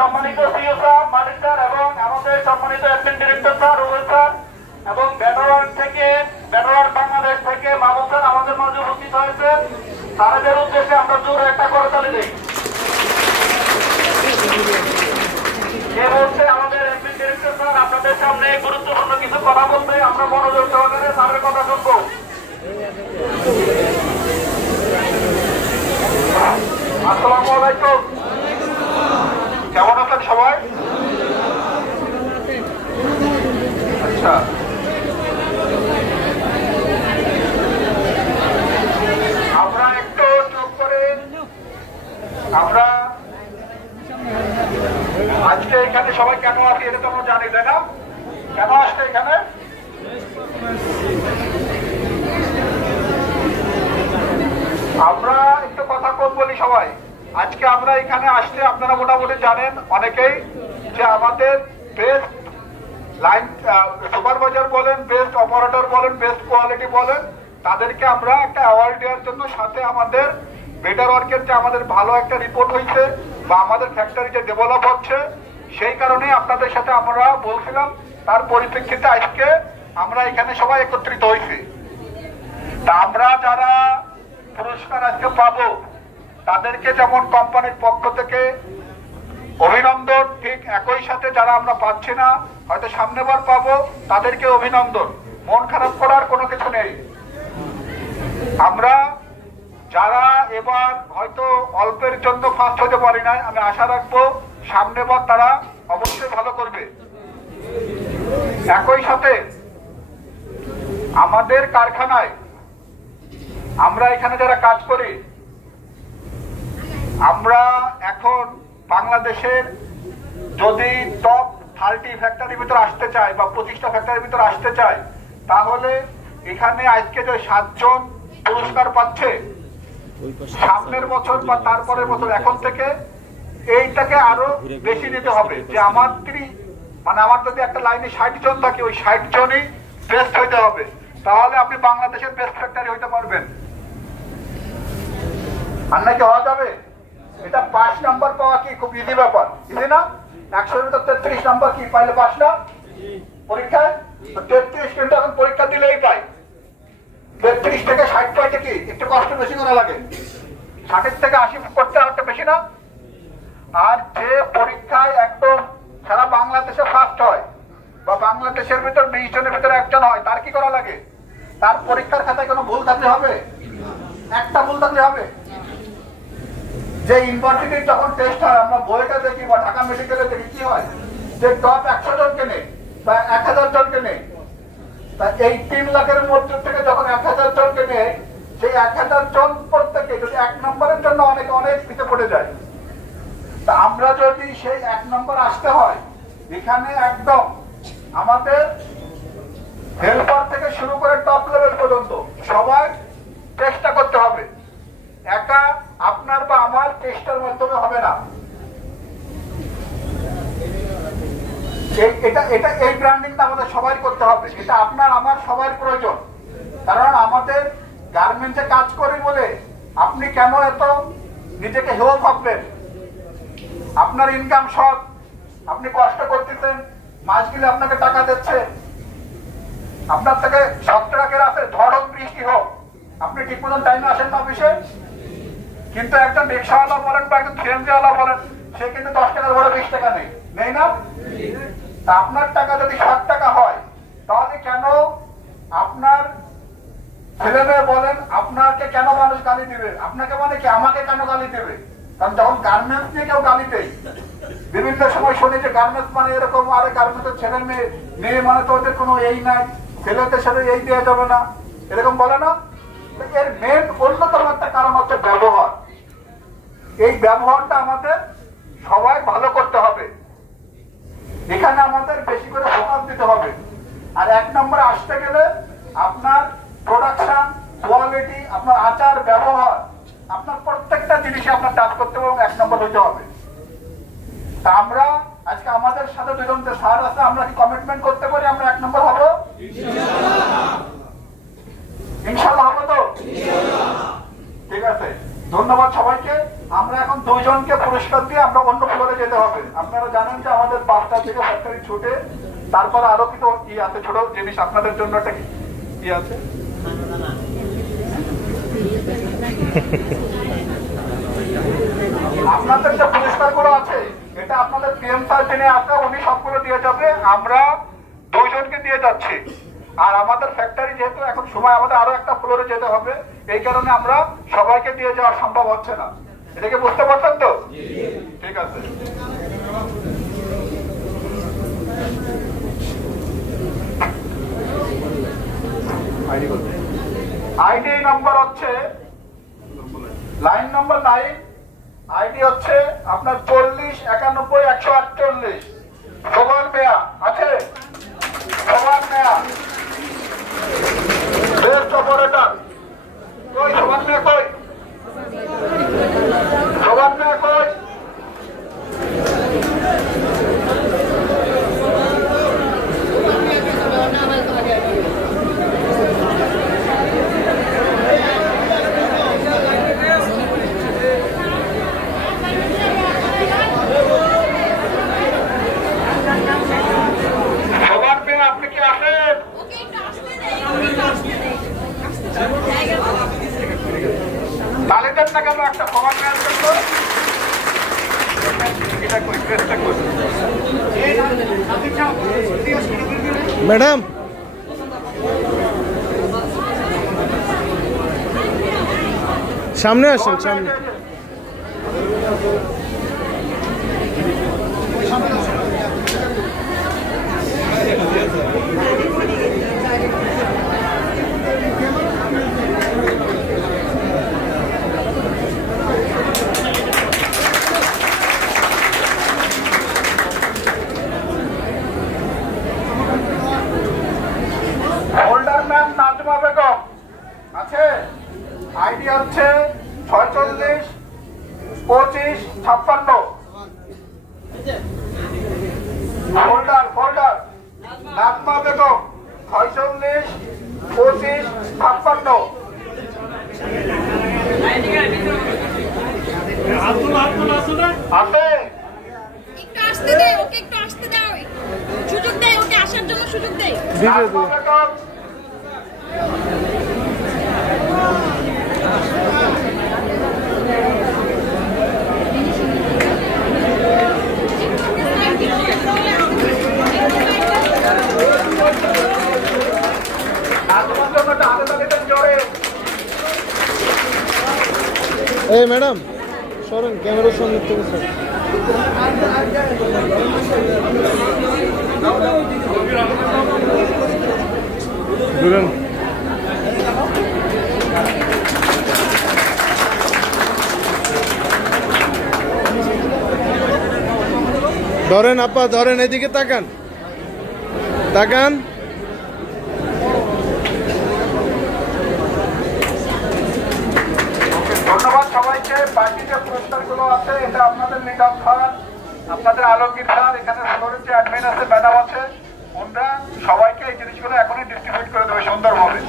সম্মানিত CEO sir, মালিক sir এবং আমাদের সম্মানিত admin director sir, Rubel sir এবং ব্যাটার বাংলাদেশ থেকে মাহবুব স্যার আমাদের মাঝে উপস্থিত হয়েছেন। তাদের উদ্দেশ্যে আমরা জোরে একটা করতালি দিই। এই মুহূর্তে আমাদের অ্যাডমিন ডিরেক্টর স্যার আপনাদের সামনে গুরুত্বপূর্ণ কিছু কথা বলতে আমরা মনোযোগ সহকারে স্যারের কথা শুনবো। আসসালামু আলাইকুম, কেমন আছেন সবাই? আচ্ছা, আমরা একটু চুপ করে আমরা আজকে এখানে সবাই কেন আছি এটা তো আমরা জানি, তাই না? কেন আসছে এখানে? আমরা একটু কথা কম বলি সবাই। আজকে আমরা এখানে আসতে আপনারা মোটামুটি জানেন অনেকেই যে আমাদের বেস্ট লাইন সুপারভাইজার বলেন, বেস্ট অপারেটর বলেন, বেস্ট কোয়ালিটি বলেন, তাদেরকে আমরা একটা অ্যাওয়ার্ড দেওয়ার জন্য, সাথে আমাদের বেটার ওয়ার্কের যে আমাদের ভালো একটা রিপোর্ট হয়েছে বা আমাদের ফ্যাক্টরি যে ডেভেলপ হচ্ছে, সেই কারণে আপনাদের সাথে আমরা বলছিলাম, তার পরিপ্রেক্ষিতে আজকে আমরা এখানে সবাই একত্রিত হয়েছি। তা আমরা যারা পুরস্কার আজকে পাবো তাদেরকে যেমন কোম্পানির পক্ষ থেকে অভিনন্দন, ঠিক একই সাথে যারা আমরা পাচ্ছি না, হয়তো সামনেবার পাবো, তাদেরকে অভিনন্দন। মন খারাপ করার কোনো কিছু নেই। আমরা যারা এবার হয়তো অল্পের জন্য ফার্স্ট হতে পারি না, আমি আশা রাখবো সামনেবার তারা অবশ্যই ভালো করবে। একই সাথে আমাদের কারখানায় আমরা এখানে যারা কাজ করি, আমরা এখন বাংলাদেশের যদি টপ 30 ফ্যাক্টরির ভিতর আসতে চাই বা 25টা ফ্যাক্টরির ভিতর আসতে চাই, তাহলে এখানে আজকে যে 7 জন পুরস্কার পাচ্ছে, সামনের বছর বা তারপরের বছর এখন থেকে এইটাকে আরো বেশি নিতে হবে। যে আমার আমার যদি একটা লাইনে 60 জন থাকে, ওই 60 জনই বেস্ট হইতে হবে, তাহলে আপনি বাংলাদেশের বেস্ট ফ্যাক্টরি হইতে পারবেন। আর নাকি হওয়া যাবে? এটা 5 নাম্বার পাওয়া কি খুব ইজি ব্যাপার? ইজি না? 100-এর ভিতর 33 নাম্বার কি পাইলে পাস না পরীক্ষায়? 33 কিন্তু এখন পরীক্ষা দিলেই পাই। 33 থেকে 60 পাইতে কি একটু কষ্ট বেশি করা লাগে? 60 থেকে 80 করতে আরেকটা বেশি না? আর যে পরীক্ষায় একদম সারা বাংলাদেশে ফার্স্ট হয় বা বাংলাদেশের ভিতর 20 জনের ভিতরে একজন হয়, তার কি করা লাগে? তার পরীক্ষার খাতায় কোনো ভুল থাকলে হবে? একটা ভুল থাকলে হবে? যে ইউনিভার্সিটির যখন টেস্ট হয়, আমরা বইটা দেখি বা ঢাকা মেডিকেলে দেখি, কি হয় যে টপ 100 জনকে নেই বা 1000 জনকে নেই। তা এই 3 লাখের মধ্যে থেকে যখন 1000 জনকে নেই, সেই 1000 জন প্রত্যেকে যদি 1 নম্বরের জন্য অনেক পিছিয়ে পড়ে যায়। তা আমরা যদি সেই 1 নম্বর আসতে হয়, এখানে একদম আমাদের হেল্পার থেকে শুরু করে টপ লেভেল পর্যন্ত সবাই চেষ্টা করতে হবে। একা আপনার বা আমার চেষ্টার মাধ্যমে হবে না। এই ব্র্যান্ডিংটা আমাদের সবাই করতে হবে। এটা আপনার আমার সবার প্রয়োজন। কারণ আমাদের গার্মেন্টসে কাজ করি বলে আপনি কেন এত নিজেকে হেয় ভাববেন? আপনার ইনকাম সব, আপনি কষ্ট করতেছেন, মাস গেলে আপনাকে টাকা দিচ্ছে, আপনার থেকে সব টাকার আছে, ঝড় হোক বৃষ্টি হোক, আপনি ঠিক মতন টাইমে আসেন না অফিসে। কিন্তু একজন রিক্সাওয়ালা বলেন বা একজন সিএনজিওয়ালা বলেন, সে কিন্তু 10 টাকার বড় 20 টাকা নেই না? তা আপনার টাকা যদি 60 টাকা হয়, তাহলে কেন আপনার ছেলে মেয়ে বলেন আপনাকে কেন মানুষ গালি দিবে? আপনাকে মানে কি আমাকে কেন গালি দেবে? কারণ যখন গার্মেন্টস নিয়ে কেউ গালি দেয়, বিভিন্ন সময় শুনি যে গার্মেন্টস মানে এরকম, আরে গার্মেন্টসের ছেলে মেয়ে মানে তো ওদের কোনো এই নাই, ছেলেদের সাথে এই দেওয়া যাবে না, এরকম বলে না? এর মেন অন্যতম একটা কারণ হচ্ছে ব্যবহার। এই ব্যবহারটা আমাদের সবাই ভালো করতে হবে। এখানে আমাদের বেশি করে ফোকাস দিতে হবে। আর 1 নম্বরে আসতে গেলে আপনার প্রোডাকশন, কোয়ালিটি, আপনার আচার ব্যবহার, আপনার প্রত্যেকটা জিনিসে আপনার টাচ করতে হবে এবং 1 নম্বর হইতে হবে। তা আমরা আজকে আমাদের সাথে 2 জন স্যার আছে, আমরা কি কমিটমেন্ট করতে পারি আমরা 1 নম্বর হবো? ইনশাআল্লাহ হবো তো? ঠিক আছে। ধন্যবাদ সবাইকে। আমরা এখন 2 জনকে পুরস্কার দিয়ে আমরা অন্য ফ্লোরে যেতে হবে। আপনারা জানেন যে আমাদের 5টা থেকে ফ্যাক্টরি ছুটে, তারপরে আরো কিছু আছে ছোট জিনিস আপনাদের জন্য একটা কি আছে। আপনাদের যে পুরস্কার গুলো আছে এটা আপনাদের পিএম স্যার যিনি আছে উনি সবগুলো দিয়ে যাবে। আমরা 2 জনকে দিয়ে যাচ্ছি। আর আমাদের ফ্যাক্টরি যেহেতু এখন সময় আমাদের আরো একটা ফ্লোরে যেতে হবে, এই কারণে আমরা সবাইকে দিয়ে যাওয়া সম্ভব হচ্ছে না। এটাকে বুঝতে পারছেন তো? ঠিক আছে। আইডি নাম্বার হচ্ছে লাইন নাম্বার 9, আইডি হচ্ছে আপনার 409148। সোবান মেয়া আছে? সোবান মেয়া বেস্ট অপারেটর কই? সোবান মেয়া কই? সোবান মেয়া কই? ম্যাডাম সামনে আসেন, সামনে। আছে? আইডি হচ্ছে 462556। ফোল্ডার নাজমা বেগম 462556। আছে? একটু আসতে দে, ওকে একটু আসতে দাও, সুযোগ দেয়, ওকে আসার জন্য সুযোগ দেয়। নাজমা বেগম এই ম্যাডাম সরেন, ক্যামেরার সামনে থেকে সরেন। ধরেন আপা, ধরেন, এদিকে তাকান, তাকান। ধন্যবাদ সবাইকে। বাকি যে পুরস্কার গুলো আছে এটা আপনাদের নিজাম খান, আপনাদের আলমগীর স্যার, এখানে ফ্লোরের যে অ্যাডমিন আছে, ম্যাডাম আছে, ওনারা সবাইকে এই জিনিসগুলো এখনই ডিস্ট্রিবিউট করে দেবে সুন্দরভাবে।